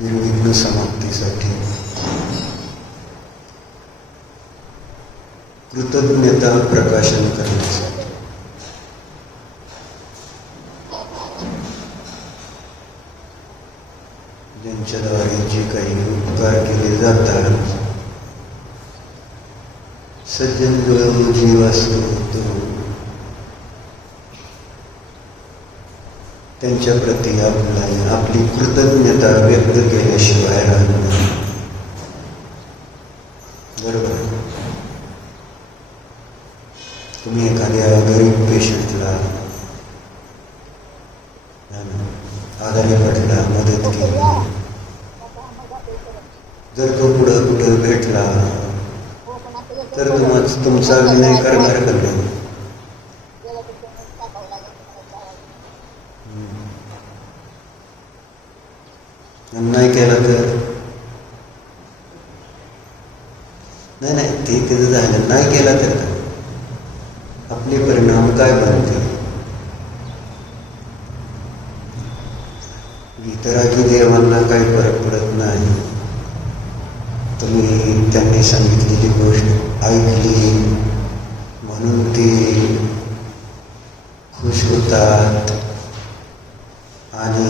निर्विघ्न समाप्तीसाठी कृतज्ञता प्रकाशन करण्यासाठी ज्यांच्याद्वारे जे काही उपकार केले जातात, सज्जन जो जीव असतो तो त्यांच्या प्रती आपली कृतज्ञता व्यक्त केल्याशिवाय राहत नाही. बरोबर. तुम्ही एखाद्या गरीब पेशंटला आजारी पडला, मदत केली, जर तो पुढं भेटला तर तुमचा विनय करणार का? नाही केला तर नाही ते तिथं झालं. नाही केला तर आपले परिणाम काय बनते? इतरांची देवांना काही फरक पडत नाही. तुम्ही त्यांनी सांगितलेली गोष्ट ऐकली म्हणून ते खुश होतात आणि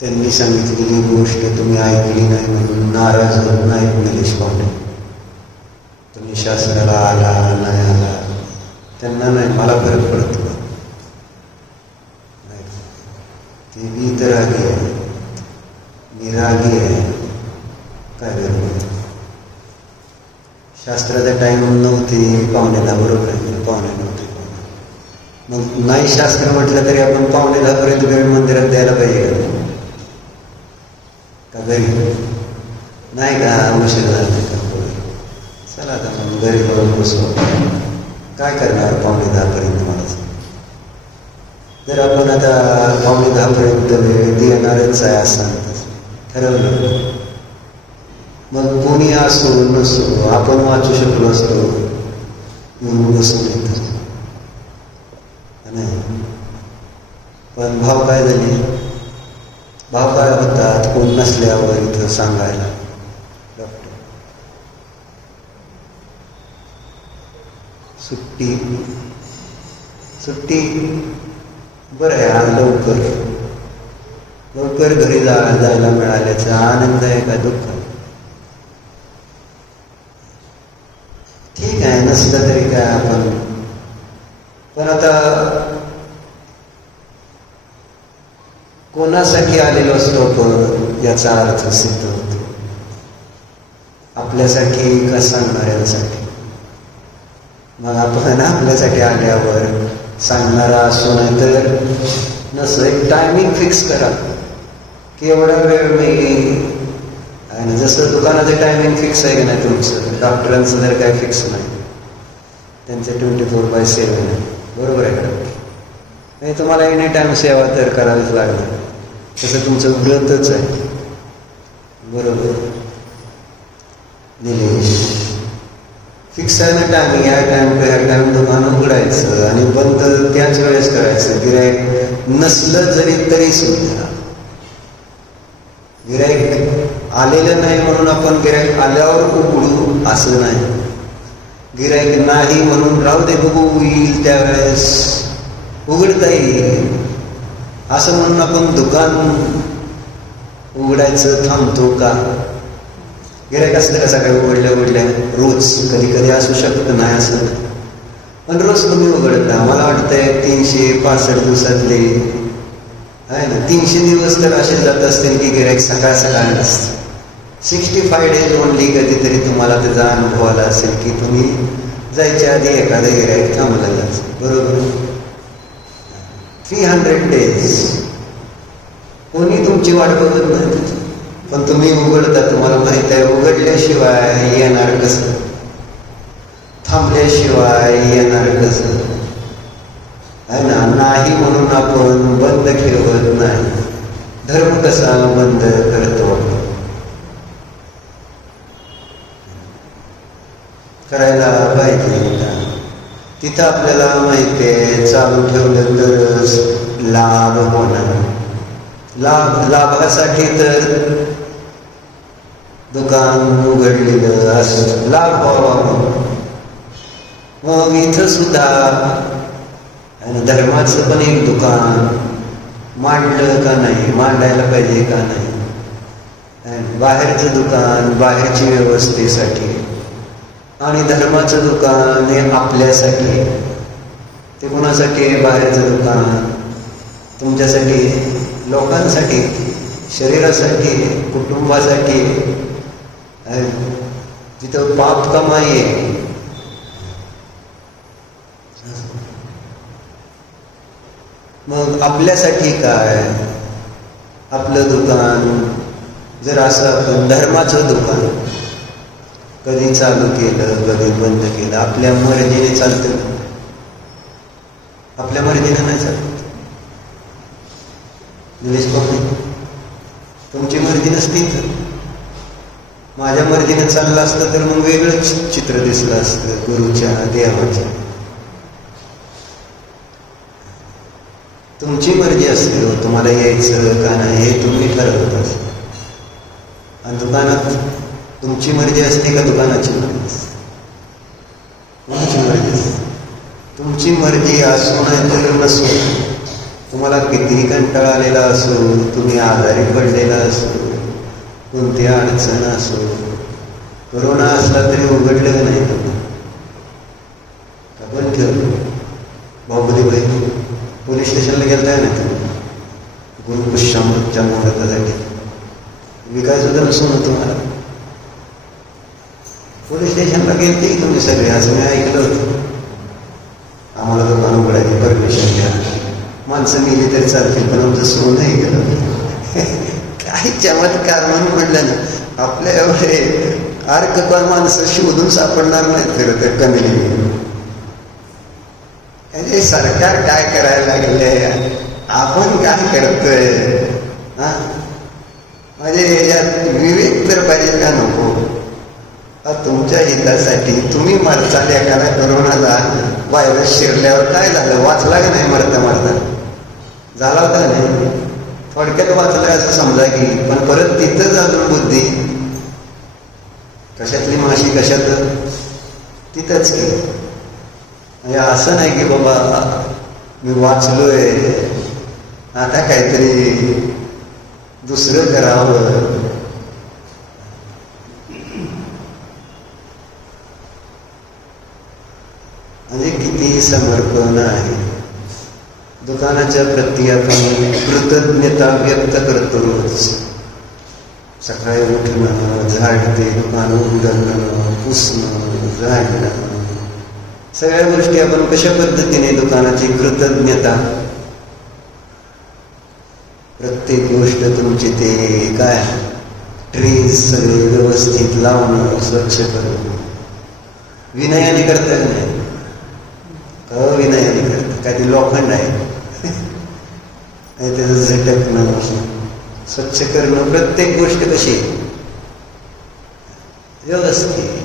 त्यांनी सांगितलेली गोष्ट तुम्ही ऐकली नाही म्हणून नाराज होत नाहीत. निलेश पाहुणे, तुम्ही शास्त्राला आला नाही आला त्यांना नाही, मला फरक पडतो. ते बी तर रागी आहे, मी रागी आहे, काय करू? शास्त्राचा टाइम नव्हती पाहुण्याला, बरोबर आहे, पाहुणे नव्हते. मग नाही शास्त्र म्हटलं तरी आपण 9:45 वेळ मंदिरात द्यायला पाहिजे का? घरी नाही का? उशीर झाला का? चला आता मग घरी बघून बसू. काय करणार 9:45 मला? जर आपण आता 9:45 वेळ देणारच आहे असं ठरवलं, मग कोणी असो नसो आपण वाचू शकलो असतो येऊन बसून येत नाही. पण भाव काय झाले? भाव काय होतात? कोण नसल्यावर इथं सांगायला डॉक्टर सुट्टी बरं आहे. आज लवकर घरी जायला मिळाल्याचा आनंद आहे का दुःख? ठीक आहे, नसलं तरी काय आपण. पण आता कोणासाठी आलेलो असतो आपण याचा अर्थ सिद्ध होतो. आपल्यासाठी का सांगणाऱ्यांसाठी? मग आपण आपल्यासाठी आल्यावर सांगणारा असो नाही तर नसो, एक टायमिंग फिक्स करा की एवढा वेळ मी. आणि जसं दुकानाचं टायमिंग फिक्स आहे की नाही तुमचं, डॉक्टरांचं जर काय फिक्स नाही, त्यांचं 24/7 आहे, बरोबर आहे का? नाही तुम्हाला एनी टाइम सेवा तर करावीच लागणार. तसं तुमचं व्रतच आहे, बरोबर. निलेश फिक्स आहे ना टायमिंग, ह्या टाइम दुकान उघडायचं आणि बंद त्याच वेळेस करायचं. गिऱ्हाईक नसलं जरी तरी सुद्धा, गिऱ्हाईक आलेलं नाही म्हणून आपण गिऱ्हाईक आल्यावर उघडू असं नाही. गिऱ्हाईक नाही म्हणून राहू दे, बघू येईल त्यावेळेस उघडता येईल असं म्हणून आपण दुकान उघडायचं थांबतो का? गिऱ्हाईक असतं का सकाळी उघडल्या रोज? कधी असू शकतं, नाही असं नाही. पण रोज तुम्ही उघडता. मला वाटतंय 365 दिवसातले आहे ना 300 दिवस तर असे जात असतील की गिऱ्हाईक सकाळ नसतं. 65 डेज ओनली कधीतरी तुम्हाला त्याचा अनुभव आला असेल की तुम्ही जायच्या आधी एखादं गिऱ्हाईक थांबलेलं असेल, बरोबर. 300 डेज कोणी तुमची वाट बघत नाही, पण तुम्ही उघडता. तुम्हाला माहित आहे उघडल्याशिवाय येणार कसं, थांबल्याशिवाय येणार कसं, आहे ना. नाही म्हणून आपण बंद ठेवत नाही. धर्म कसा बंद करतो? करायला पाहिजे का? तिथं आपल्याला माहिती आहे चालू ठेवलं तरच लाभ होणार, लाभासाठी तर दुकान उघडलेलं असं लाभ व्हावा म्हणून. मग इथं सुद्धा आणि धर्माचं पण एक दुकान मांडलं का नाही, मांडायला पाहिजे का नाही. बाहेरचं दुकान बाहेरची व्यवस्थेसाठी आणि धर्माचं दुकान हे आपल्यासाठी. ते कोणासाठी आहे बाहेरचं दुकान? तुमच्यासाठी, लोकांसाठी, शरीरासाठी, कुटुंबासाठी. तिथं पाप कमाई आहे. मग आपल्यासाठी काय? आपलं दुकान जर असं आपण धर्माचं दुकान कधी चालू केलं कधी बंद केलं, आपल्या मर्जीने चालतं. आपल्या मर्जीने नाही चालत. तुमची मर्जी नसती तर, माझ्या मर्जीने चाललं असतं तर मग वेगळंच चित्र दिसलं असतं गुरुच्या देवाच्या. तुमची मर्जी असते हो, तुम्हाला यायचं का नाही हे तुम्ही ठरवत असता. आणि दुकानात तुमची मर्जी असते का दुकानाची मर्जी असते? तुमची मर्जी असते. तुमची मर्जी असो नाही तर नसो, तुम्हाला कितीही कंटाळा आलेला असो, तुम्ही आजारी पडलेला असो, कोणती अडचण असो, कोरोना असला तरी उघडलं नाही तुम्ही का बंद ठेवलं? बाहुबली भाई पोलीस स्टेशनला गेलताय ना तुम्ही गुरुपुष्यामृतच्या मुहूर्तासाठी. मी काय सुद्धा नसून तुम्हाला पोलीस स्टेशनला गेलते की तुम्ही सगळे, असं मी ऐकलं होतं. आम्हाला दुकान उघडायची परमिशन घ्या, माणसं गेली तरी चालतील पण आमचं सुरू नाही गेलं. काही चमत्कार म्हणून म्हणलं ना, आपल्या एवढे अर्कपार माणसं शोधून सापडणार नाहीत खरं तर कमी. अरे सरकार काय करायला लागले, आपण काय करतोय? म्हणजे यात विवेक तर पाहिजे का नको? तुमच्या हितासाठी तुम्ही मरचाल. एखादा कोरोनाला व्हायरस शिरल्यावर काय झालं, वाचला की नाही? मरता मरता झाला होता नाही, थोडक्यात वाचला असं समजा की. पण परत तिथंच अजून बुद्धी, कशातली माशी कशात तिथंच की. म्हणजे असं नाही की बाबा मी वाचलोय आता काहीतरी दुसरं करावं. म्हणजे किती समर्पण आहे. दुकानाच्या प्रती आपण कृतज्ञता व्यक्त करतो रोज. सकाळी उठणं, झाडते, दुकान उघडणं, पुसणं, झाडणं, सगळ्या गोष्टी आपण कशा पद्धतीने दुकानाची कृतज्ञता. प्रत्येक गोष्ट तुमची ते काय ट्रेस सगळे व्यवस्थित लावणं, स्वच्छ करणं. विनयाने करता नाही, अविनयाने करता. काय ते लोखंड आहे त्याचं झटकणं, स्वच्छ करणं. प्रत्येक गोष्ट कशी व्यवस्थित.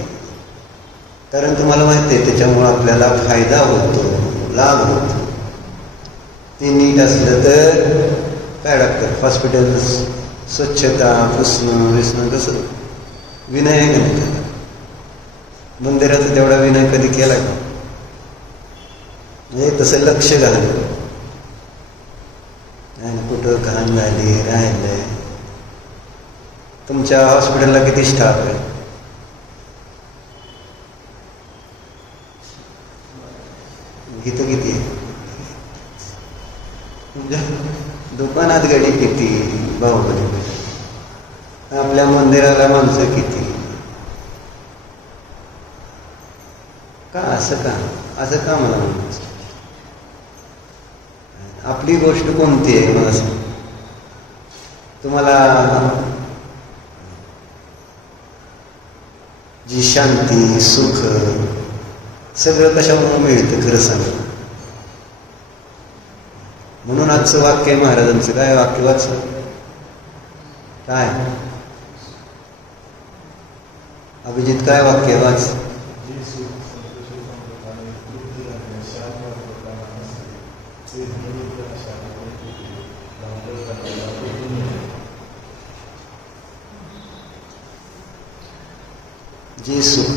कारण तुम्हाला माहिती आहे त्याच्यामुळं आपल्याला फायदा होतो, लाभ होतो. ते नीट असलं तर काय लागतं, हॉस्पिटल स्वच्छता, पुसणं विसणं, कसं विनय आहे का नाही? मंदिराचा तेवढा विनय कधी केला का? म्हणजे तसं लक्ष घालणं. कुठं घाण झाली, राहिलंय. तुमच्या हॉस्पिटलला किती स्टाफ आहे? इथं किती आहे? दुकानात गाडी किती? बाहुबली. आपल्या मंदिराला माणसं किती? का असं का मला म्हणायचं? आपली गोष्ट कोणती आहे मला सांग. तुम्हाला जी शांती, सुख सगळं कशामुळे मिळतं खरं सांग. म्हणून आजचं वाक्य आहे महाराजांचं. काय वाक्य वाच? काय अभिजित, काय वाक्य वाच? जे सुख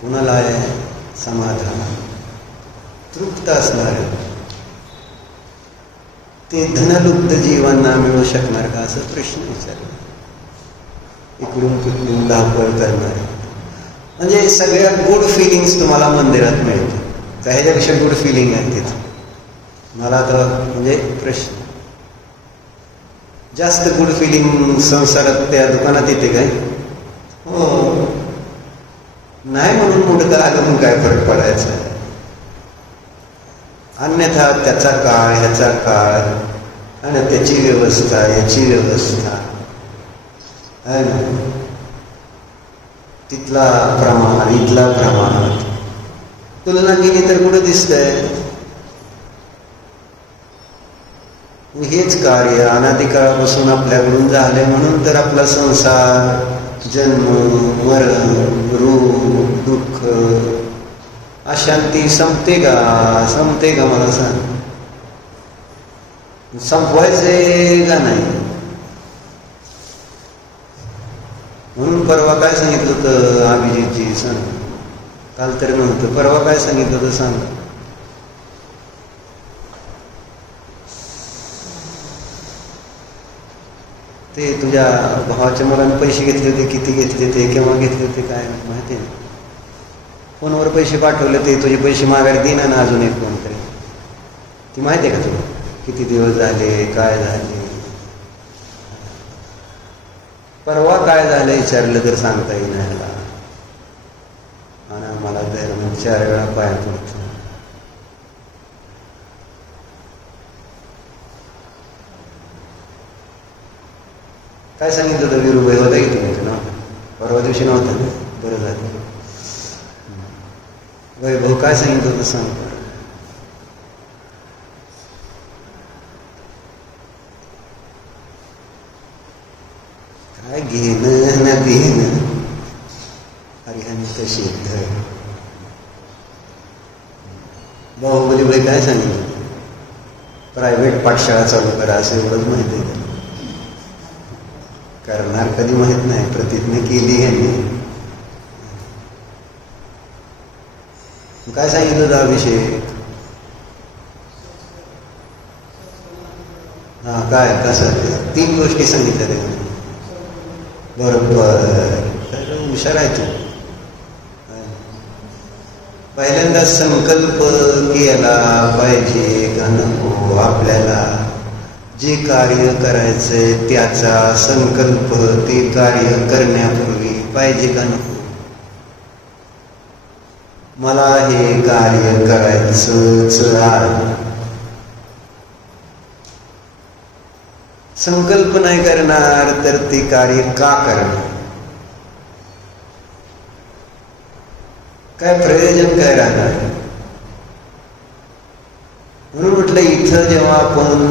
कुणाला आहे समाधान तृप्त असणार ते धनलुब्ध जीवांना मिळू शकणार का असं प्रश्न विचारला. इकडून तिकडून धावपळ करणार म्हणजे सगळ्या गुड फिलिंग्स तुम्हाला मंदिरात मिळते का ह्याच्यापेक्षा गुड फिलिंग आहे तिथं मला तर म्हणजे प्रश्न जास्त गुड फिलिंग संसारात त्या दुकानात येते काय हो नाही म्हणून मोठं आलं म्हणून काय फरक पडायचा अन्यथा त्याचा काळ ह्याचा काळ आणि त्याची व्यवस्था याची व्यवस्था तिथला प्रमाण इथला प्रमाण तुलना केली तर कुठं दिसतंय हेच कार्य अनादिकाळापासून आपल्याकडून झालंय म्हणून तर आपला संसार जन्म मरण रोग दुःख अशांती संपते का मला सांग संपवायचे का नाही म्हणून परवा काय सांगितलं होतं अभिजितजी सांग काल तरी नव्हतं परवा काय सांगितलं होतं सांग ते तुझ्या भावाच्या मुलाने पैसे घेतले होते किती घेतले होते केव्हा घेतले होते काय माहिती नाही फोनवर पैसे पाठवले ते तुझे पैसे माघारी देणार ना अजून एक फोन तरी ती माहिती आहे का तुला किती दिवस झाले काय झाले परवा काय झालं विचारलं तर सांगता येईना ह्याला आणि मला तर 4 वेळा पाया पडतो काय सांगितलं होतं विरुबाई होता की तुम्ही ना परवा दिवशी नव्हतं ना बरं झालं वैभव काय सांगितलं होतं सांग काय घेणं ना देणं अरिहंत सिद्ध बाहुबली बाई काय सांगितलं प्रायव्हेट पाठशाळा चालू करा असं एवढंच माहिती आहे करणार कधी माहित नाही प्रतिज्ञा केली यांनी काय सांगितलं होतं अभिषेक हा काय कसं 3 गोष्टी सांगितल्या त्याने बरोबर हुशार आहे तू पहिल्यांदा संकल्प केला पाहिजे का नको आपल्याला जे कार्य करायचंय त्याचा संकल्प ते कार्य करण्यापूर्वी पाहिजे का नको मला हे कार्य करायचंच आहे संकल्प नाही करणार तर ते कार्य का करणार काय प्रयोजन काय राहणार म्हणून म्हटलं इथं जेव्हा आपण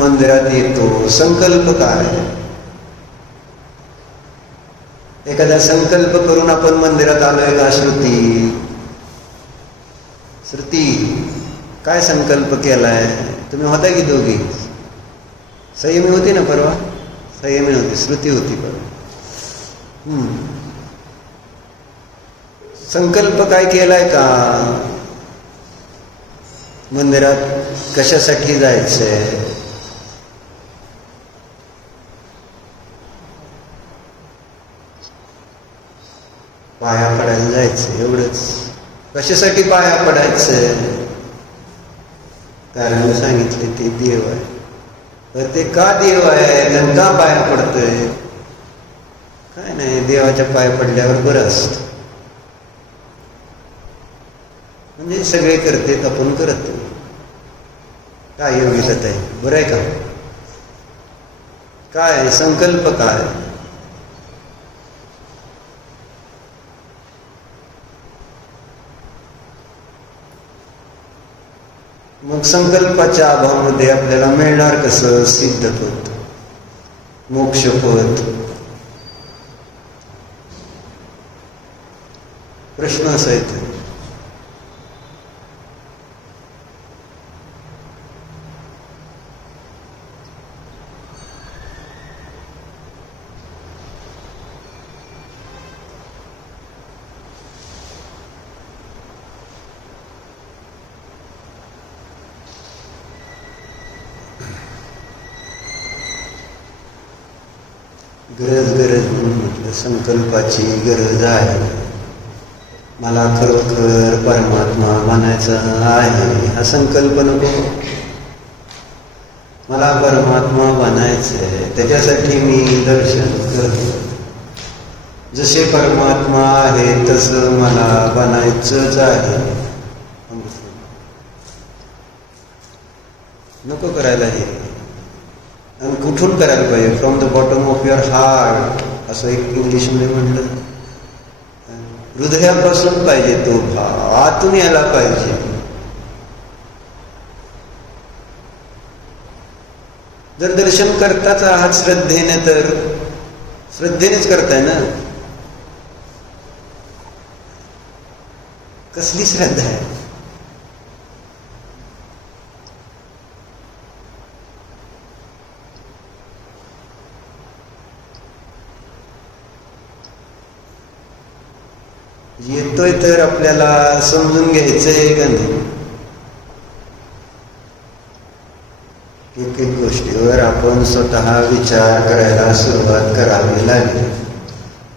मंदिरात येतो संकल्प काय एखादा संकल्प करून आपण मंदिरात आलोय का श्रुती काय संकल्प केलाय तुम्ही होता की दोघी संयमी होती ना परवा संयमी होती श्रुती होती परवा संकल्प काय केलाय का मंदिरात कशासाठी जायचंय पाया पडायला जायचं एवढंच कशासाठी पाया पडायचं कारण सांगितले ते देव आहे तर ते का देव आहे आणि का पाया पडतोय काय नाही देवाच्या पाया पडल्यावर बरं असतं म्हणजे सगळे करते आपण करत काय योग्यता आहे बरं आहे का काय संकल्प काय मग संकल्पाच्या अभावामध्ये आपल्याला मिळणार कसं सिद्धपद मोक्षपद प्रश्न असा येतो गरज म्हणून म्हटलं, संकल्पाची गरज आहे. मला खरोखर परमात्मा बनायचं आहे हा संकल्प नको. मला परमात्मा बनायचंय, त्याच्यासाठी मी दर्शन करतो. जसे परमात्मा आहे तसं मला बनायचंच आहे. नको करायला हे. आणि कुठून करायला पाहिजे? From the bottom of your heart, असं एक इंग्लिशमध्ये म्हणलं. हृदयापासून पाहिजे तो भाव, आतून यायला पाहिजे. जर दर्शन करताच आहात श्रद्धेने, तर श्रद्धेनेच करताय ना. कसली श्रद्धा आहे? येतोय तर आपल्याला समजून घ्यायचंय का नाही? एक एक गोष्टीवर आपण स्वतः विचार करायला सुरुवात करावी लागेल.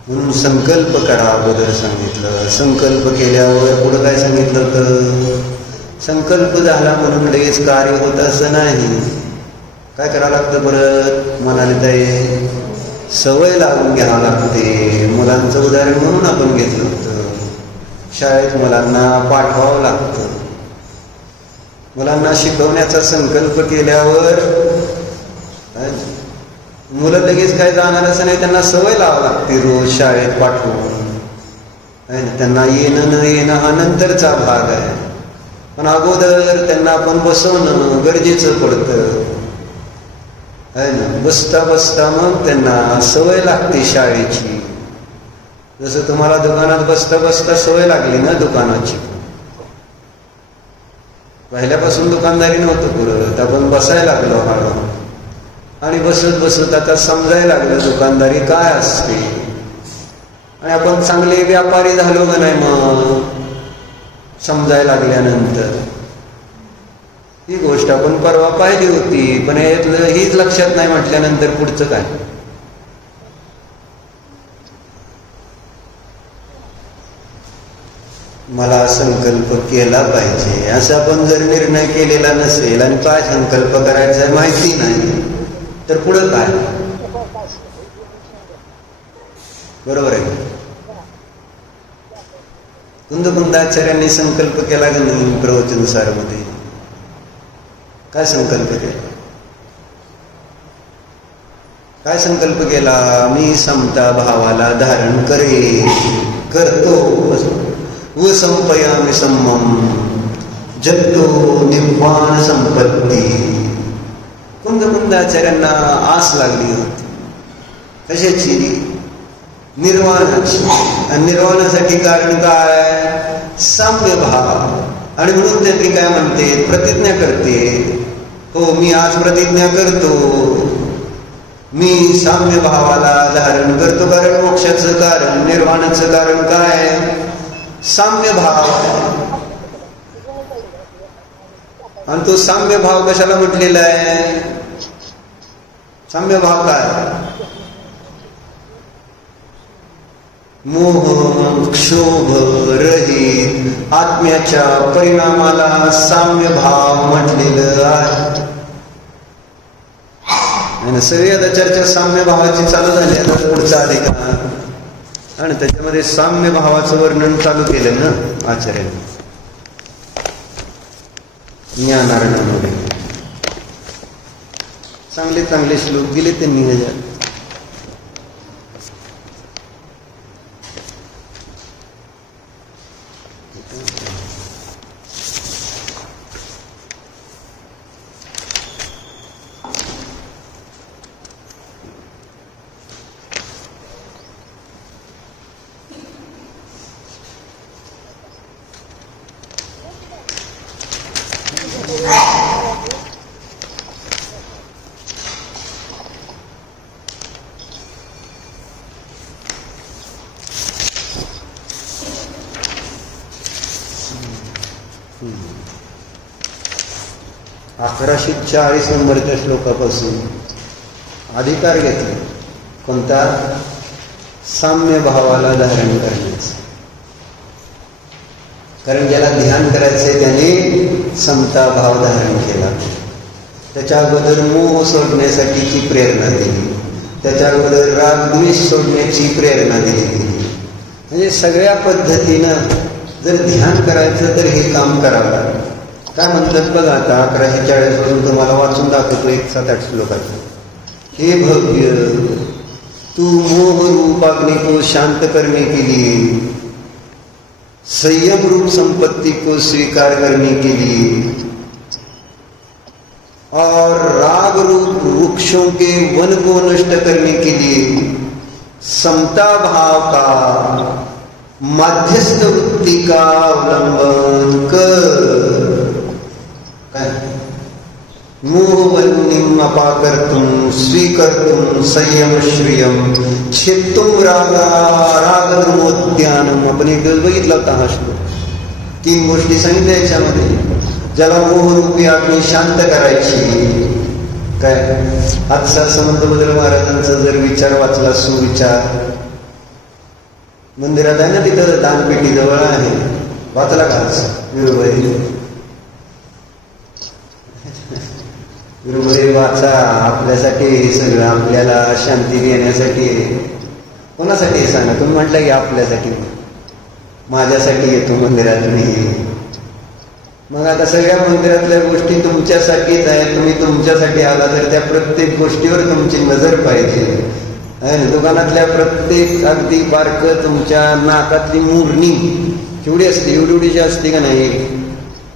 म्हणून संकल्प करा अगोदर सांगितलं. संकल्प केल्यावर पुढं काय सांगितलं? तर संकल्प झाला म्हणून लगेच कार्य होत असं नाही. काय करावं लागतं? परत म्हणाले ताई, सवय लागून घ्यावं लागते. मुलांचं उदाहरण म्हणून आपण घेतलं होतं. शाळेत मुलांना पाठवावं लागतं. मुलांना शिकवण्याचा संकल्प केल्यावर मुलं लगेच काय जाणार असं नाही. त्यांना सवय लावावी लागते रोज शाळेत पाठवून. त्यांना येणं न येणं हा नंतरचा भाग आहे. पण अगोदर त्यांना आपण बसवणं गरजेचं पडतं. आहे ना. बसता बसता मग त्यांना सवय लागते शाळेची. जसं तुम्हाला दुकानात बसता बसता सवय लागली ना दुकानाची. पहिल्यापासून दुकानदारी नव्हतं पुरत, आपण बसायला लागलो हळूहळू. आणि बसत बसत आता समजायला लागलं दुकानदारी काय असते. आणि आपण चांगले व्यापारी झालो का नाही मग समजायला लागल्यानंतर. ही गोष्ट आपण परवा पाहिली होती, पण यातलं हीच लक्षात नाही म्हटल्यानंतर पुढचं काय? मला संकल्प केला पाहिजे असं आपण जर निर्णय केलेला नसेल आणि काय संकल्प करायचा आहे माहिती नाही, तर पुढं काय? बरोबर आहे. कुंदकुंदाचार्यांनी संकल्प केला का नाही? प्रवचनसार मध्ये काय संकल्प केला? काय संकल्प केला? मी समता भावाला धारण करतो. व संपयामि सम्मम जगतो निर्वाण संपत्ती. कुंदकुंदाचार्यांना आस लागली होती. कशाची? निर्वाणाची. आणि निर्वाणासाठी कारण काय? साम्य भाव. आणि म्हणून त्यांनी काय म्हणते? प्रतिज्ञा करते. हो, मी आज प्रतिज्ञा करतो, मी साम्य भावाला धारण करतो. कारण मोक्षाचं कारण, निर्वाणाचं कारण काय? साम्य भाव. आणि तो साम्य भाव कशाला म्हटलेला आहे? साम्य भाव काय? मोह क्षोभ रहित आत्म्याच्या परिणामाला साम्य भाव म्हटलेलं आहे. सगळी आता चर्चा साम्य भावाची चालू झाली. आता पुढचा अधिकार आणि त्याच्यामध्ये साम्य भावाचं वर्णन चालू केलं ना आचार्याने ज्ञानार्णवमध्ये. चांगले चांगले श्लोक दिले त्यांनी ह्याच्यात. .1140 नंबरच्या श्लोकापासून अधिकार घेतले. कोणता? साम्य भावाला धारण करण्याचं. कारण ज्याला ध्यान करायचंय त्याने समता भाव धारण केला. त्याच्या अगोदर मोह सोडण्यासाठीची प्रेरणा दिली, त्याच्या अगोदर राग द्वेष सोडण्याची प्रेरणा दिली गेली. म्हणजे सगळ्या पद्धतीनं जर ध्यान करायचं तर हे काम करावं लागेल. काय म्हणतात बघा, आता 11:40 वरून तुम्हाला वाचून दाखवतो 1 7-8 श्लोकाचं. हे भव्य, तू मोह रूप अग्नि को शांत करने के लिए, संयम रूप संपत्ति को स्वीकार करने के लिए और राग रूप वृक्षों के वन को नष्ट करने के लिए समता भाव का मध्यस्थ वृत्ति का अवलंबन कर. मोहवन्यम अपाकर्तुम स्वीकर्तुम संयम श्रियम क्षेत्तुम रागधर्मोद्यानम. आपण एक दिवस बघितला होता हा श्लोक. 3 गोष्टी सांगितल्या याच्यामध्ये. ज्याला मोहरूपी अग्नी शांत करायची. काय आजचा समंत बद्र महाराजांचा जर विचार वाचला, सुविचार, मंदिरात आहे ना तिथं, दानपेटी जवळ आहे, वाचला का विरुबाई? विरुबाई वाचा. आपल्यासाठी हे सगळं, आपल्याला शांती देण्यासाठी. कोणासाठी हे सांगा? तुम्ही म्हटलं की आपल्यासाठी. माझ्यासाठी येतो मंदिरात नाही. मग आता सगळ्या मंदिरातल्या गोष्टी तुमच्यासाठीच आहे. तुम्ही तुमच्यासाठी आला तर त्या प्रत्येक गोष्टीवर तुमची नजर पाहिजे. दुकानातल्या प्रत्येक अगदी बारकं तुमच्या नाकातली मुरणी केवढी असते, एवढीची असते का नाही?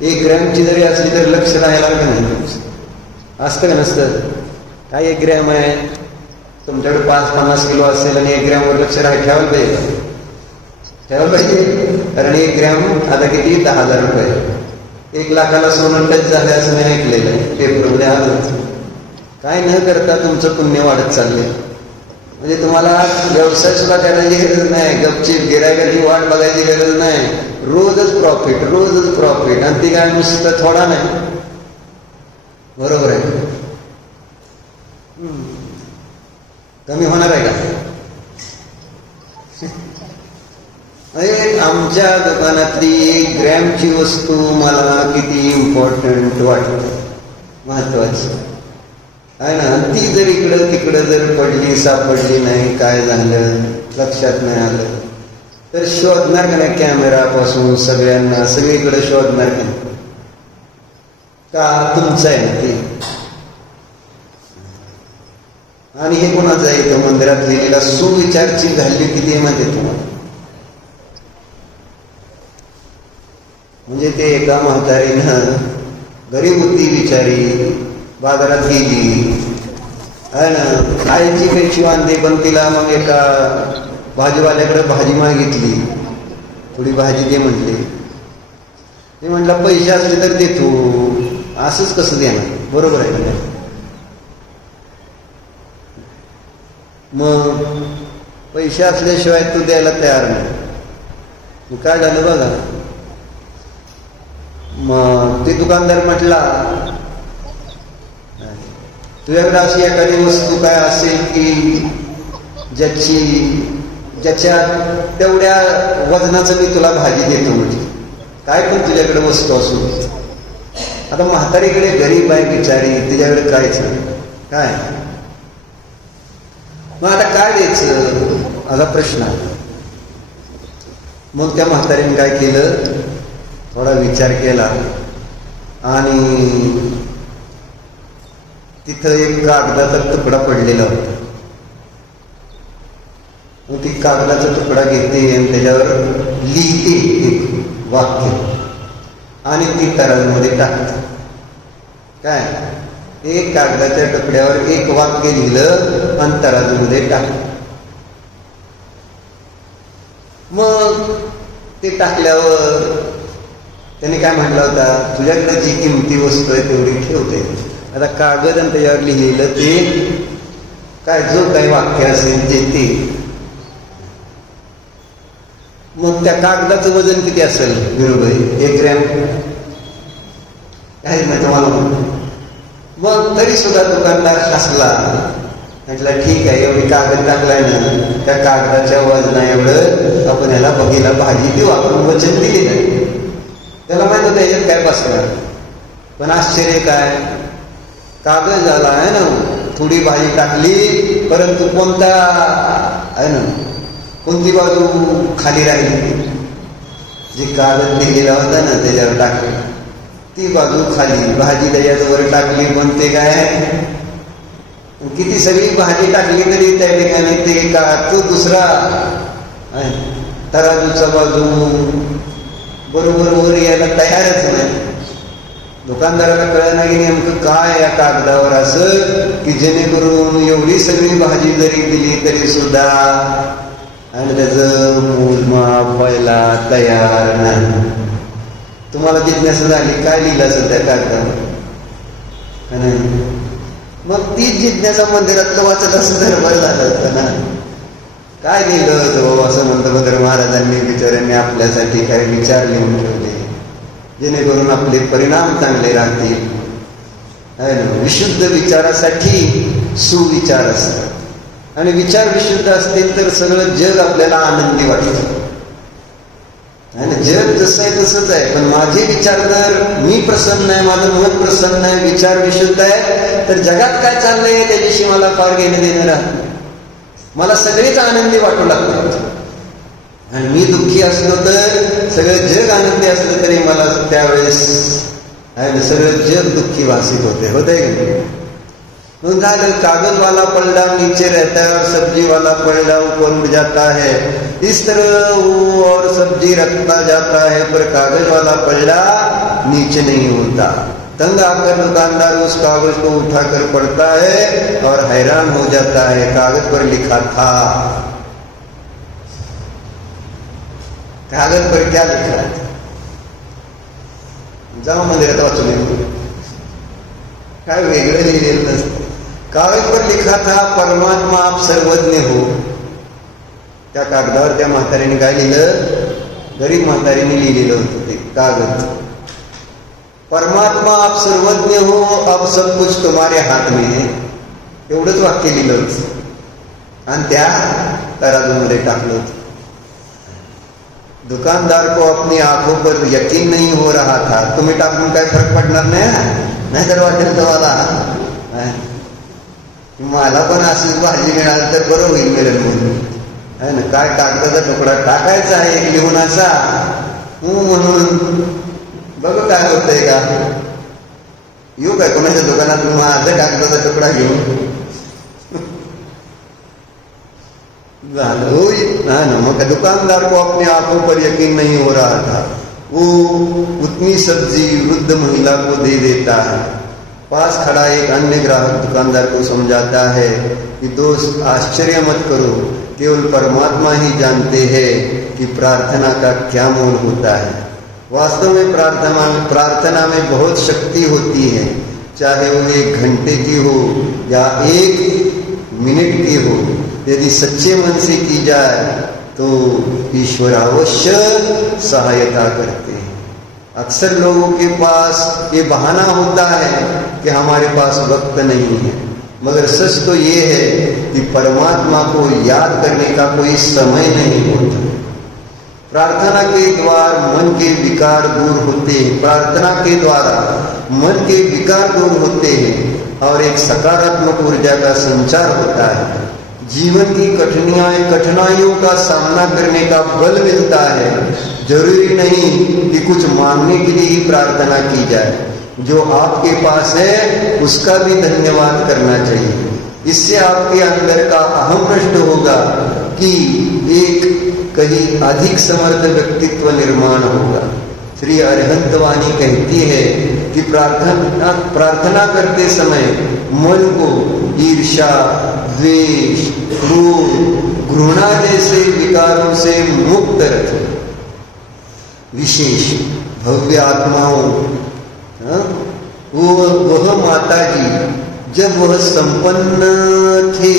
1 ग्रॅमची जरी असली तर लक्ष राहायला का नाही? असतं का नसतं? काय 1 ग्रॅम आहे तुमच्याकडे 5-50 किलो असेल आणि 1 ग्रॅमवर लक्ष ठेवायला पाहिजे. ठेवायला पाहिजे. कारण 1 ग्रॅम आता किती? 10,000 रुपये. 1 लाखाला सोनं टच झालं असं मी ऐकलेलं. पेपरमध्ये आलं. काय न करता तुमचं पुण्य वाढत चाललंय. म्हणजे तुम्हाला व्यवसाय सुद्धा करायची गरज नाही, गपचीप गिरायकाची वाट बघायची गरज नाही. रोजच प्रॉफिट, रोजच प्रॉफिट. आणि ती काय नुसतं थोडा नाही. बरोबर आहे? कमी होणार आहे का? आमच्या दुकानातली 1 ग्रॅमची वस्तू मला किती इम्पॉर्टंट वाटते, महत्वाची आहे ना. ती जर इकडं तिकडं जर पडली, सापडली नाही, काय झालं लक्षात नाही आलं तर शोधणार का नाही? कॅमेरापासून सगळ्यांना सगळीकडे शोधणार का नाही? का तुमचं आहे ना ते? आणि हे कोणाचं आहे? इथं मंदिरात लिहिलेला सुविचारची व्हॅल्यू किती आहे माहिती तुम्हाला? म्हणजे ते एका म्हातारीनं गरीब होती बिचारी, बाजारात गेली आहे ना, खायची पैशी वांदे, पण तिला मग एका भाजीवाल्याकडे भाजी मागितली. थोडी भाजी दे म्हटली. ते म्हटलं पैसे असले तर देतो. असंच कसं देणार? बरोबर आहे का? मग पैसे असल्याशिवाय तू द्यायला तयार नाही. काय झालं बघा. मग ते दुकानदार म्हटला, तुझ्याकडे अशी एखादी वस्तू काय असेल की ज्याच्या तेवढ्या वजनाचं मी तुला भाजी देतो. म्हणजे काय पण तुझ्याकडे वस्तू असू. आता म्हातारीकडे गरीब आहे बिचारी, तिच्याकडे काहीच नाही. काय मग आता काय द्यायचं असा प्रश्न आहे. मग त्या म्हातारीने काय केलं, थोडा विचार केला आणि तिथं एक कागदाचा तुकडा पडलेला होता. मग ती कागदाचा तुकडा घेते आणि त्याच्यावर लिहिते एक वाक्य आणि ती तराजूमध्ये टाकते. काय एक कागदाच्या तुकड्यावर एक वाक्य लिहिलं आणि तराजूमध्ये टाकलं. मग ते टाकल्यावर त्याने काय म्हटलं होता, तुझ्याकडे जी किमती वस्तू आहे तेवढी ठेवते. आता कागद आणि त्याच्यावर लिहिलेलं ते काय जो काही वाक्य असेल ते मग त्या कागदाचं वजन किती असेल विरुबाई? 1 ग्रॅम आहे ना तुम्हाला. मग तरी सुद्धा दुकानदार हसला म्हटलं ठीक आहे, एवढी कागद टाकलाय ना, त्या कागदाच्या वजना एवढं आपण याला बघीला भाजी देऊ, आपण वचन दिले नाही. त्याला माहित होतं याच्यात काय बसणार. पण आश्चर्य काय, कागद झाला आहे ना, थोडी भाजी टाकली, परंतु कोणता आहे ना, कोणती बाजू खाली राहिली, जी कागद दिलेला होता ना त्याच्यावर टाकली ती बाजू खाली, भाजी त्याच्यावर टाकली पण ते काय, किती सगळी भाजी टाकली तरी त्या ठिकाणी ते का तो दुसरा तराजूचा बाजू बरोबर वर यायला तयारच नाही. दुकानदाराला कळलं नाही की नेमकं काय या कागदावर असं की जेणेकरून एवढी सगळी भाजी जरी दिली तरी सुद्धा आणि त्याचं मोजमाप व्हायला तयार नाही. तुम्हाला जिज्ञासा झाली काय लिहिलं असं त्या कागदावर का नाही? मग ती जिज्ञासा मंदिरातलं वाचत असं जर बरं झालं असतं ना. काय लिहिलं होतं असं म्हणतं भद्र महाराजांनी बिचाऱ्यांनी आपल्यासाठी काही विचार लिहून ठेवले जेणेकरून आपले परिणाम चांगले राहतील. विशुद्ध विचारासाठी सुविचार असतात आणि विचार विशुद्ध असतील तर सगळं जग आपल्याला आनंदी वाटतं. जग जसं आहे तसंच आहे, पण माझे विचार जर मी प्रसन्न आहे, माझं मन प्रसन्न आहे, विचार विशुद्ध आहे, तर जगात काय चाललंय त्याच्याशी मला फार घेणं देणं राहत. मला सगळेच आनंदी वाटू लागतात. आणि मी दुःखी असलो तर सगळं जग आनंदी असलं तरी मला त्यावेळेस सगळं जग दुःखी भासित होते का. झालं कागज वाला पलड़ा नीचे रहता है और सब्जी वाला पलड़ा ऊपर उठ जाता है. इस तरह वो और सब्जी रखता जाता है पर कागज वाला पलड़ा नीचे नहीं होता. तंग आकर दुकानदार उस कागज को उठाकर पढ़ता है और हैरान हो जाता है कागज पर लिखा था. कागज पर क्या लिखा था? जाओ मंदिरात वाचून काय वेगळं लिहिलेलं नसतं. कागज पर लिखा था परमात्मा आप सर्वज्ञ हो. त्या कागदावर त्या म्हातारीने काय लिहिलं, गरीब म्हातारीने लिहिलेलं होतं ते कागद. परमात्मा आप सर्वज्ञ हो, अब सब कुछ तुम्हारे हाथ में है. एवढंच वाक्य लिहिलं होतं आणि त्या तराजूमध्ये टाकलं होतं. दुकानदार को अपनी आंखों पर यकीन नहीं हो रहा था. तुम्ही टाकून काय फरक पडणार नाही तर वाटेल तुम्हाला मला पण अशीच भाजी मिळाली तर बरं होईल मिळेल म्हणून आहे ना. काय कागदाचा तुकडा टाकायचा आहे एक लिहून असा म्हणून बघ काय होतंय का. येऊ काय कोणाच्या दुकानात माझा कागदाचा तुकडा घेऊन झालं. मग दुकानदार को अपनी आंखों पर यकीन नहीं हो रहा था. वो उतनी सब्जी वृद्ध महिला को दे देता है. पास खड़ा एक अन्य ग्राहक दुकानदार को समझाता है कि दोस्त आश्चर्य मत करो, केवल परमात्मा ही जानते हैं कि प्रार्थना का क्या मोल होता है. वास्तव में प्रार्थना में बहुत शक्ति होती है, चाहे वो 1 घंटे की हो या 1 मिनट की हो. यदि सच्चे मन से की जाए तो ईश्वर अवश्य सहायता करते हैं. अक्सर लोगों के पास ये बहाना होता है कि हमारे पास वक्त नहीं है, मगर सच तो ये है कि परमात्मा को याद करने का कोई समय नहीं होता. प्रार्थना के द्वार मन के विकार दूर होते हैं. प्रार्थना के द्वारा मन के विकार दूर होते हैं और एक सकारात्मक ऊर्जा का संचार होता है. जीवन की कठिनाइयों का सामना करने का बल मिलता है. जरूरी नहीं कि कुछ मांगने के लिए ही प्रार्थना की जाए. जो आपके पास है उसका भी धन्यवाद करना चाहिए. इससे आपके अंदर का अहम नष्ट होगा कि एक कहीं अधिक समर्थ व्यक्तित्व निर्माण होगा. श्री अरिहंत वाणी कहती है कि प्रार्थना करते समय मन को ईर्ष्या, द्वेष, क्रोध, घृणा जैसे विकारों से मुक्त रखें. विशेष भव्य आत्माओं वह माता जी जब वह संपन्न थे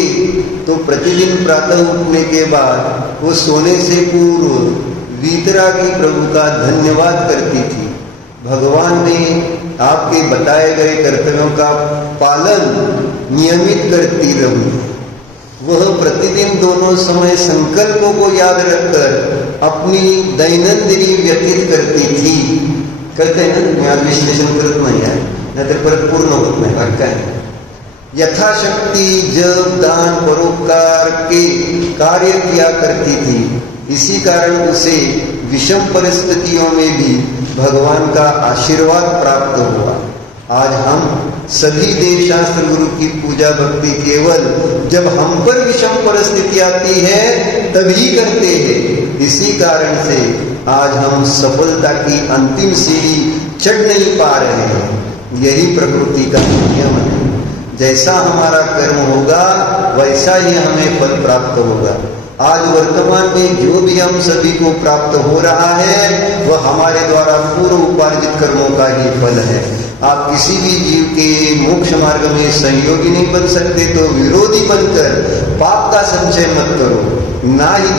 तो प्रतिदिन प्रातः उठने के बाद वो सोने से पूर्व वीतरागी प्रभु का धन्यवाद करती थी. भगवान ने आपके बताए गए कर्तव्यों का पालन नियमित करती रहूं. वह प्रतिदिन दोनों समय संकल्पों को याद रखकर अपनी दैनंदिनी व्यतीत करती थी. करते ना, मी आज विश्लेषण करत नाही आहे, नाहीतर परत पूर्ण होत नहीं. वाक्य है यथाशक्ति जप दान परोपकार के कार्य किया करती थी. इसी कारण उसे विषम परिस्थितियों में भी भगवान का आशीर्वाद प्राप्त हुआ. आज हम सभी देव शास्त्र गुरु की पूजा भक्ति केवल जब हम पर विषम परिस्थिति आती है तभी करते हैं. इसी कारण से आज हम सफलता की अंतिम सीढ़ी चढ़ नहीं पा रहे हैं. यही प्रकृति का नियम है. जैसा हमारा कर्म होगा वैसा ही हमें फल प्राप्त होगा. आज वर्तमान में जो भी हम सभी को प्राप्त हो रहा है वह हमारे द्वारा पूर्व उपार्जित कर्मों का ही फल है. आप किसी भी जीव के मोक्ष मार्ग में सहयोगी नहीं बन सकते, तो विरोधी बनकर पाप का संचय मत करो. ना ही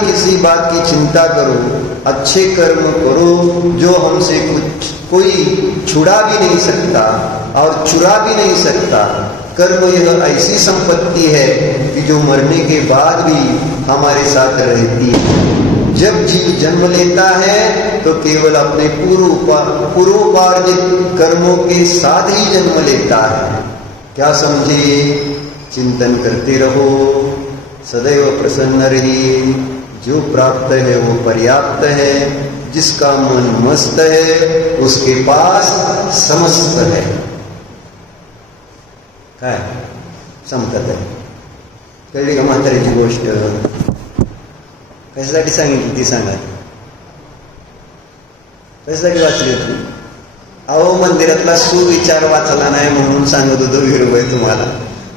किसी बात की चिंता करो. अच्छे कर्म करो जो हमसे कोई छुड़ा भी नहीं सकता और चुरा भी नहीं सकता. कर्म यह ऐसी संपत्ति है कि जो मरने के बाद भी हमारे साथ रहती है. जब जीव जन्म लेता है तो केवल अपने पूर्वोपार्जित कर्मों के साथ ही जन्म लेता है. क्या समझे? चिंतन करते रहो, सदैव प्रसन्न रहिए. जो प्राप्त है वो पर्याप्त है. जिसका मन मस्त है उसके पास समस्त है. काय संपत आहे. कळली का म्हातारीची गोष्ट? कशासाठी सांगितली ती सांगा. कशासाठी वाचली होती? अहो, मंदिरातला सुविचार वाचला नाही म्हणून सांगत होतो वीरबाई तुम्हाला.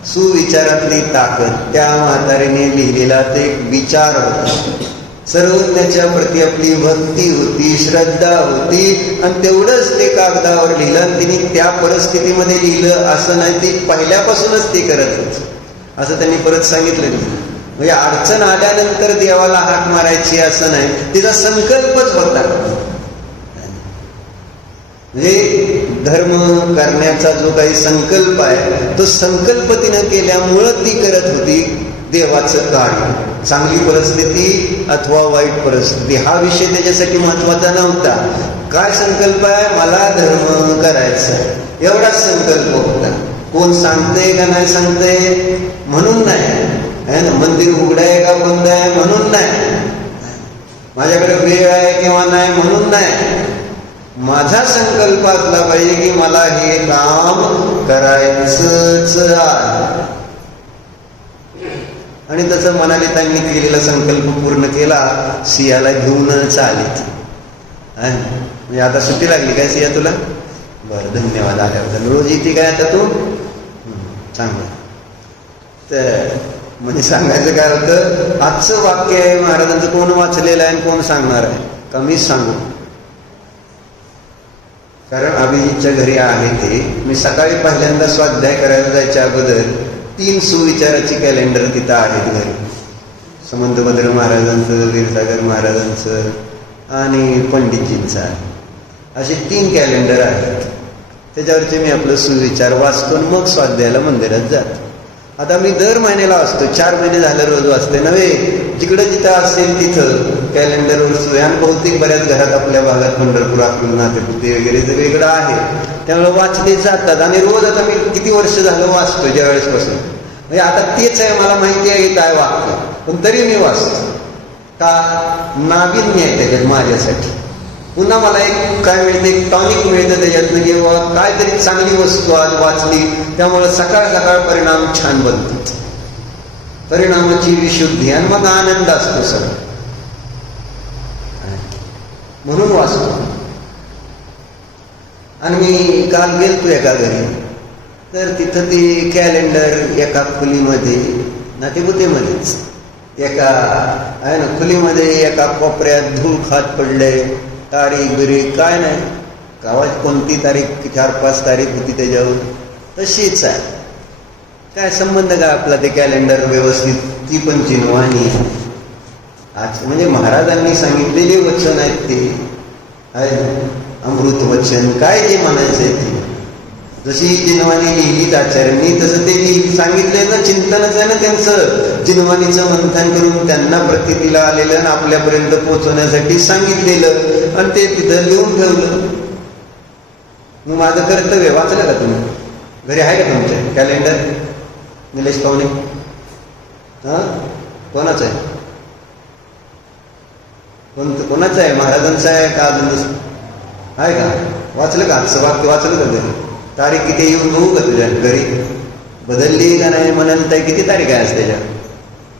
सुविचारातली ताकद, त्या म्हातारीने लिहिलेला ते एक विचार होता. सर्वज्ञाच्या प्रती आपली भक्ती होती, श्रद्धा होती, आणि तेवढंच ते कागदावर लिहिलं. आणि तिने त्या परिस्थितीमध्ये लिहिलं असं नाही, ती पहिल्यापासूनच ते करत होती असं त्यांनी परत सांगितलं नाही. म्हणजे अडचण आल्यानंतर देवाला हाक मारायची असं नाही, तिचा संकल्पच होता. म्हणजे धर्म करण्याचा जो काही संकल्प आहे तो संकल्प तिनं केल्यामुळं ती करत होती देवाचं कार्य. चांगली परिस्थिती अथवा वाईट परिस्थिती हा विषय त्याच्यासाठी महत्वाचा नव्हता. काय संकल्प आहे? मला धर्म करायचा, एवढाच संकल्प होता. कोण सांगते का नाही सांगते म्हणून नाही, मंदिर उघडाय का बंद आहे म्हणून नाही, माझ्याकडे वेळ आहे किंवा नाही म्हणून नाही. माझा संकल्प असला पाहिजे की मला हे काम करायचंच आहे. आणि तसं म्हणाले त्यांनी केलेला संकल्प पूर्ण केला. सियाला घेऊनच आलीत. म्हणजे आता सुट्टी लागली काय सिया तुला? बरं, धन्यवाद आल्याबद्दल. रोज येते काय आता तू? चांगलं. तर म्हणजे सांगायचं काय होतं, आजचं वाक्य आहे महाराजांचं, कोण वाचलेलं आहे आणि कोण सांगणार आहे? कमीच सांगू, कारण अभिजितच्या घरी आहे ते. मी सकाळी पहिल्यांदा स्वाध्याय करायला जायच्या अगोदर 3 सुविचाराची कॅलेंडर तिथं आहेत घरी. समंतभद्र महाराजांचं, वीरसागर महाराजांचं आणि पंडितजींचं आहे. असे 3 कॅलेंडर आहेत. त्याच्यावरचे मी आपलं सुविचार वाचतो मग स्वाध्यायाला मंदिरात जातो. आता मी दर महिन्याला असतो, 4 महिने झाले रोज वाचते नव्हे. जिकडं जिथं असेल तिथं कॅलेंडरवर सुयान. बहुतेक बऱ्याच घरात आपल्या भागात पंढरपूर, अकलूज, नातेपुते वगैरे जे वेगळं आहे त्यामुळे वाचले जातात. आणि रोज आता मी किती वर्ष झालं वाचतो ज्या वेळेस पासून. म्हणजे आता तेच आहे, मला माहिती आहे काय वाक्य, पण तरी मी वाचतो. का? नाविन्य आहे त्याच्यात माझ्यासाठी. पुन्हा मला एक काय मिळतं, एक टॉनिक मिळतं त्याच्यातनं, किंवा काहीतरी चांगली वस्तू आज वाचली त्यामुळे सकाळ सकाळ परिणाम छान बनतो. परिणामाची विशुद्धी आणि मग आनंद असतो सगळं. म्हणून वाचतो. आणि मी काल गेलतो एका घरी, तर तिथं ते कॅलेंडर एका खोलीमध्ये, नातेपुतेमध्येच एका आहे ना खोलीमध्ये, एका कोपऱ्यात धूळ खात पडले. तारीख बिरीख काय नाही, गावात कोणती तारीख 4-5 तारीख होती त्याच्यावर तशीच आहे. काय संबंध काय आपला ते कॅलेंडर व्यवस्थित, ती पण चिन्हवाणी आज. म्हणजे महाराजांनी सांगितलेले वचन आहेत ते आहे, अमृत वचन काय जे म्हणायचं आहे ते. जशी जिनवानी लिहिलीत आचार्यांनी तसं ते सांगितलंय ना, चिंतनच आहे ना त्यांचं. जिनवानीचं मंथन करून त्यांना प्रतीला आलेलं आणि आपल्यापर्यंत पोहोचवण्यासाठी सांगितलेलं आणि ते तिथं लिहून ठेवलं. मग माझं कर्तव्य वाचलं का तुम्ही? घरी आहे का तुमच्या कॅलेंडर? निलेश पाहुणे कोणाचं आहे? कोणाचं आहे? महाराजांचं आहे का अजून आहे का? वाचलं का? आजचं वाक्य वाचलं का घरी? तारीख किती येऊन बघू का तुझ्या घरी? बदलली का नाही म्हणाल तर किती तारीख आहे त्याच्या?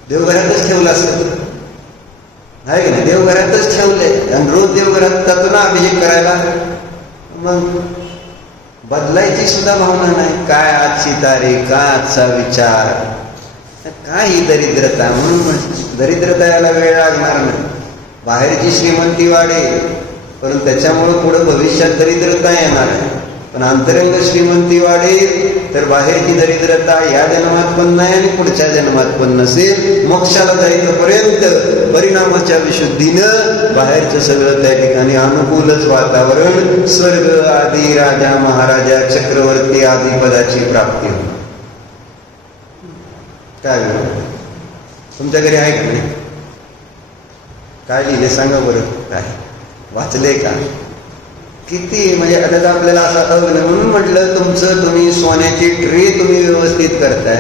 देवघरातच ठेवलं असतं आहे का नाही? देवघरातच ठेवलंय आणि रोज देवघरात जातो ना अभिषेक करायला. मग बदलायची सुद्धा भावना नाही. काय आजची तारीख, काय आजचा विचार, काय ही दरिद्रता. म्हणून दरिद्रता याला वेळ लागणार नाही. बाहेरची श्रीमंती वाढेल परंतु त्याच्यामुळे पुढे भविष्यात दरिद्रता येणार आहे. पण अंतरंग श्रीमंती वाढेल तर बाहेरची दरिद्रता या जन्मात पण नाही आणि पुढच्या जन्मात पण नसेल. मोक्षाला जायपर्यंत परिणामाच्या विशुद्धीनं बाहेरचं सगळं त्या ठिकाणी अनुकूलच वातावरण, स्वर्ग आदी राजा महाराजा चक्रवर्ती आदी पदाची प्राप्ती होईल. काय तुमच्या घरी आहे का नाही? काय लिहिले सांगा बरं. काय वाचले का? किती म्हणजे आता आपल्याला असं म्हणून म्हटलं तुमचं तुम्ही सोन्याची ट्रे तुम्ही व्यवस्थित करताय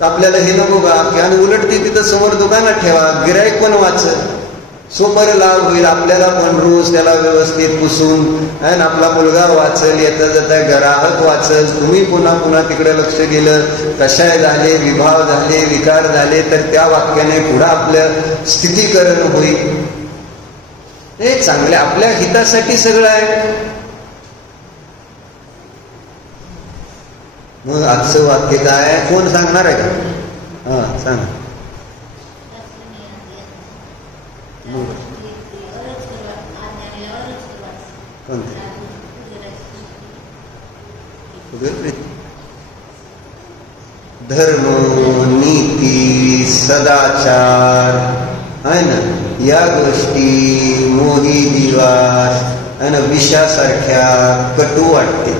तर आपल्याला हे नको का की आणि उलट ती तिथं समोर दुकानात ठेवा. गिराईक पण वाचत, सोपर लाभ होईल आपल्याला पण. रोज त्याला व्यवस्थित पुसून आणि आपला मुलगा वाचल, येता जाता ग्राहक वाचल. तुम्ही पुन्हा पुन्हा तिकडे लक्ष गेलं, कषाय झाले, विभाव झाले, विकार झाले तर त्या वाक्याने पुढे आपलं स्थितीकरण होईल. हे चांगल्या आपल्या हितासाठी सगळं आहे. मग आजचं वाक्य काय? कोण सांगणार आहे का? हा सांग. धर्म, नीती, सदाचार आहे ना, या गोष्टी मोही दिवास आणि विषासारख्या कटू वाटते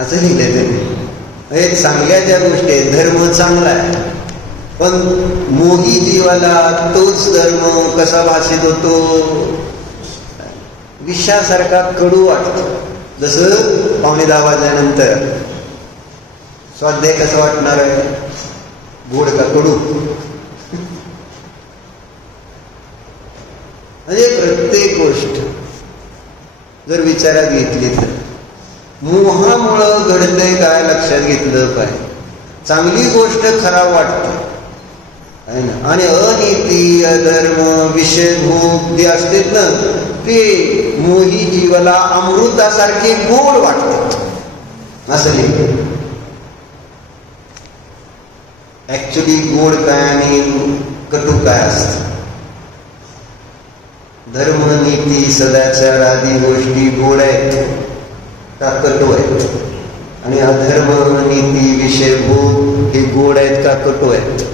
असं लिहिलंय त्यांनी. हे चांगल्या ज्या गोष्टी आहेत, धर्म चांगला आहे पण मोही जीवाला तोच धर्म कसा भाषित होतो? विषासारखा कडू वाटतो. जसं 9:15 वाजल्यानंतर स्वाध्याय कसं वाटणार आहे? गोड का कडू? म्हणजे प्रत्येक गोष्ट जर विचारात घेतली तर मोहामुळं घडतंय काय लक्षात घेतलं पाहिजे. चांगली गोष्ट खराब वाटते आहे ना, आणि अनीती, अधर्म, विषयभोग जे असतात ना ते मोही जीवाला अमृतासारखे गोड वाटतात असं लिहिलं. ऍक्च्युली गोड काय आणि कटू काय असत? धर्म, नीती, सदाचार आदी गोष्टी गोड आहेत का कटू आहेत? आणि अधर्म, नीती, विषय भोग हे गोड आहेत का कटू आहेत?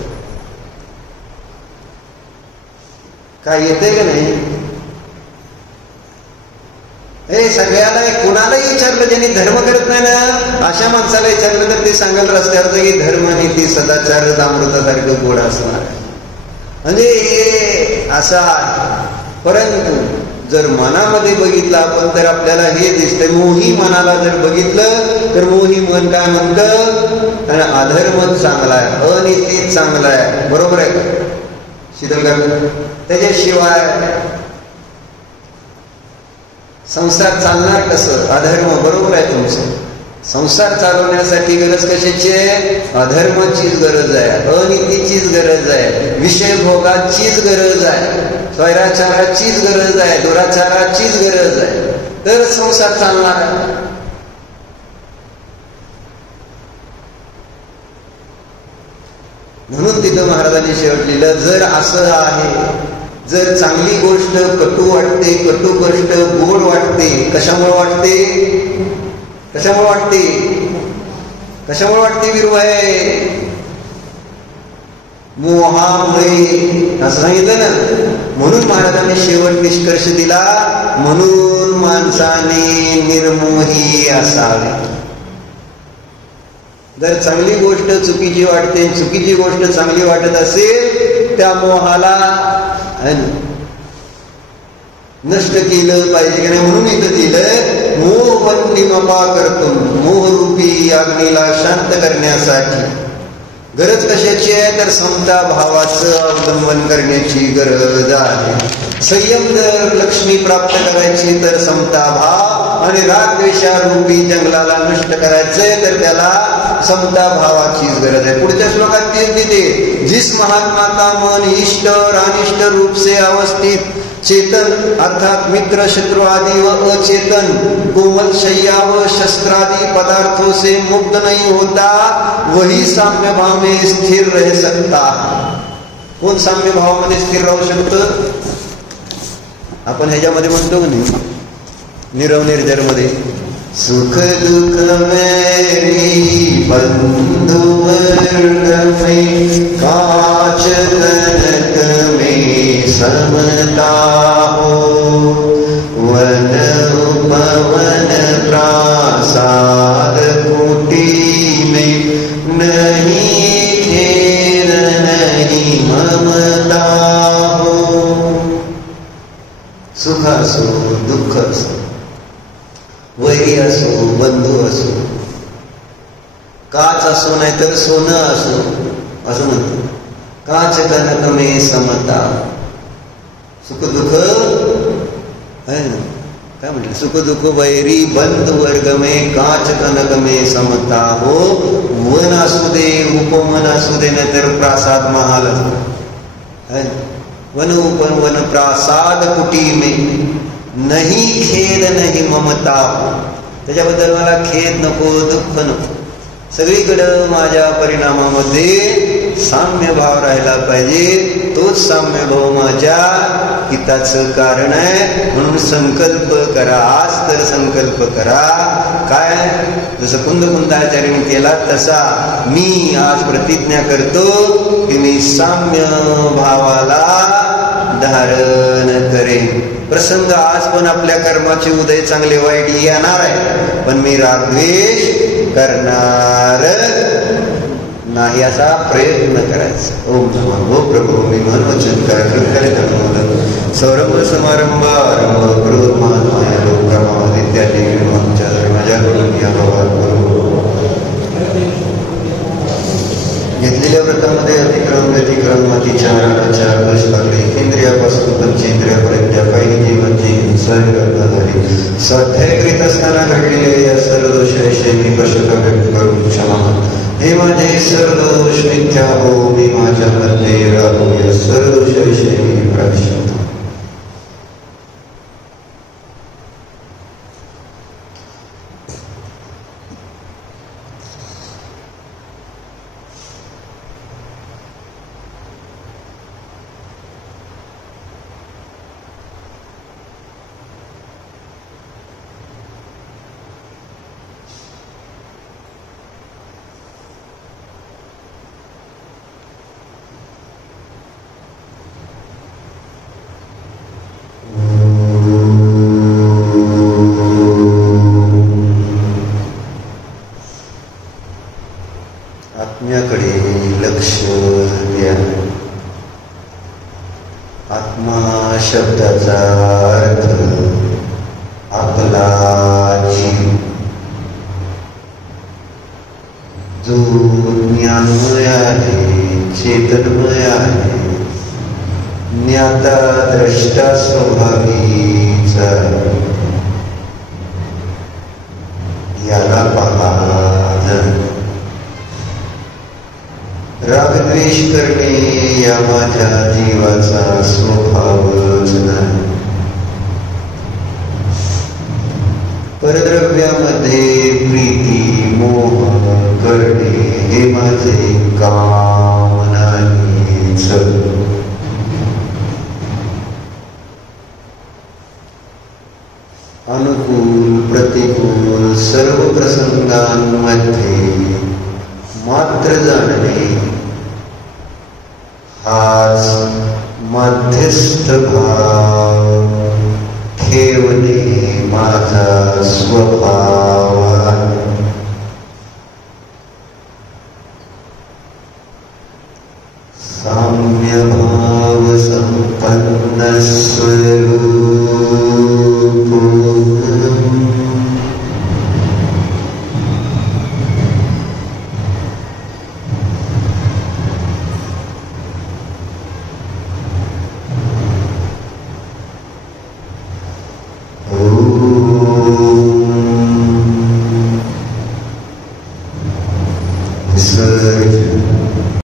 काय येते का नाही? हे सगळ्याला कुणालाही विचारलं ज्यांनी धर्म करत नाही ना अशा माणसाला विचारलं तर ते सांगाल रस्त्यावर की धर्म, नीती, सदाचार अमृतासारखं गोड असणार. म्हणजे हे असं आहे. परंतु जर मनामध्ये बघितलं आपण तर आपल्याला हे दिसतंय. मोही मनाला जर बघितलं तर मोही मन काय म्हणतं? आणि अधर्म चांगला आहे, अनीती चांगला आहे. बरोबर आहे का शीतलकर? त्याच्याशिवाय संसार चालणार कसं? अधर्म. बरोबर आहे तुमचं. संसार चालवण्यासाठी गरज कशाची आहे? अधर्माचीच गरज आहे, अनीतीचीच गरज आहे, विषय भोगाचीच गरज आहे, स्वैराचाराचीच गरज आहे, दुराचाराचीच गरज आहे. तर संसार चालणार आहे. म्हणून तिथं महाराजांनी शेवट लिहिलं, जर असं आहे, जर चांगली गोष्ट कटू वाटते, कटू गोष्ट गोड वाटते. कशामुळे वाटते? कशामुळे वाटते? कशामुळे वाटते विरुभाई? मोहामुळे. असं सांगितलं ना. म्हणून महाराजांनी शेवट निष्कर्ष दिला, म्हणून माणसाने निर्मोही असावे. जर चांगली गोष्ट चुकीची वाटते, चुकीची गोष्ट चांगली वाटत असेल, त्या मोहाला नष्ट केलं पाहिजे की नाही. म्हणून इथं दिलं मोहवन्निमपा करतो, मोहरूपी अग्नीला शांत करण्यासाठी. गरज कशाची आहे तर समता भावाचं अवलंबन करण्याची गरज आहे. संयम जर लक्ष्मी प्राप्त करायची तर समता भाव, आणि रागद्वेषारूपी जंगलाला नष्ट करायचंय तर त्याला समता भावाचीच गरज आहे. पुढच्या श्लोकात तेच देते, जिस महात्मा का मन इष्ट और अनिष्ट रूप से अवस्थित चेतन अर्थात मित्र शत्रु आदि व अचेतन कोमल शय्या व शस्त्रादि पदार्थों से मुक्त नहीं होता, वही साम्य भाव में स्थिर रह सकता. कोण साम्य भावामध्ये स्थिर राहू शकतं? आपण ह्याच्यामध्ये म्हणतो की नाही, निरव निर्जर मध्ये, सुख दुख मेरी बंधु वर्ग में काच कनक में समता हो, वन उपवन प्रासाद कुटी में नहीं खेल नहीं ममता हो. सुख असो दुःख असो, वैरी असो बंधू असो, काच असो नाहीतर सोनं असो, असं म्हणतो. काच कनक में समता, सुख दुःख आहे ना, काय म्हटलं, सुख दुःख वैरी बंधु वर्ग में काच कनक में समता हो. वन असू दे, उपवन असू दे, नाहीतर प्रासाद महाल आहे, वन उपवन वन प्रासाद कुटी में नहीं खेद नहीं ममता. त्याच्याबद्दल मला खेद नको, दुःख नको. सगळीकडं माझ्या परिणामामध्ये साम्य भाव राहिला पाहिजे. तोच साम्य भाव माझ्या हिताचं कारण आहे. म्हणून संकल्प करा, आज तर संकल्प करा. काय, जसं कुंदकुंदाचार्याने केला तसा मी आज प्रतिज्ञा करतो की मी साम्य भावाला धारण करेन. प्रसंग आज पण आपल्या कर्माचे उदय चांगले वाईट येणार आहे, पण मी रागद्वेष करणार नाही असा प्रयत्न करायचा. ओम नमो प्रभू मी मनोवचन कार्यक्रम सौरभ समारंभ आरंभ प्रमाया लोकप्रमाद इत्यादी आमच्या धर्माच्या या भावात घेतलेल्या व्रतामध्ये अतिक्रम व्यतिक्रम अतिचार दोष लागले. इंद्रियापासून पंचेंद्रियापर्यंत काही जीवांची सहकार्य झाली. स्वाध्याय करीत असताना घडलेल्या या सर्व दोषाविषयी मी कष्ट व्यक्त करून क्षमा. हे माझे सर्व दोष मिथ्या हो, मी माझ्या मध्ये राहू. या सर्व दोषाविषयी मी प्रायश्चित्त. आत्म्याकडे लक्ष द्या. आत्मा शब्दाचा अर्थ आपला जीव, जो ज्ञानमय आहे, चेतनमय आहे, ज्ञाता द्रष्टा स्वभावीचा, याला पहा. रागद्वेष करणे या माझ्या जीवाचा स्वभावच नाही. परद्रव्यामध्ये प्रीती मोह करणे हे माझे काम नाहीच. अनुकूल प्रतिकूल सर्व प्रसंगांमध्ये मात्र जाणणे हाच मध्यस्थ भाव ठेवणे माझा स्वभाव.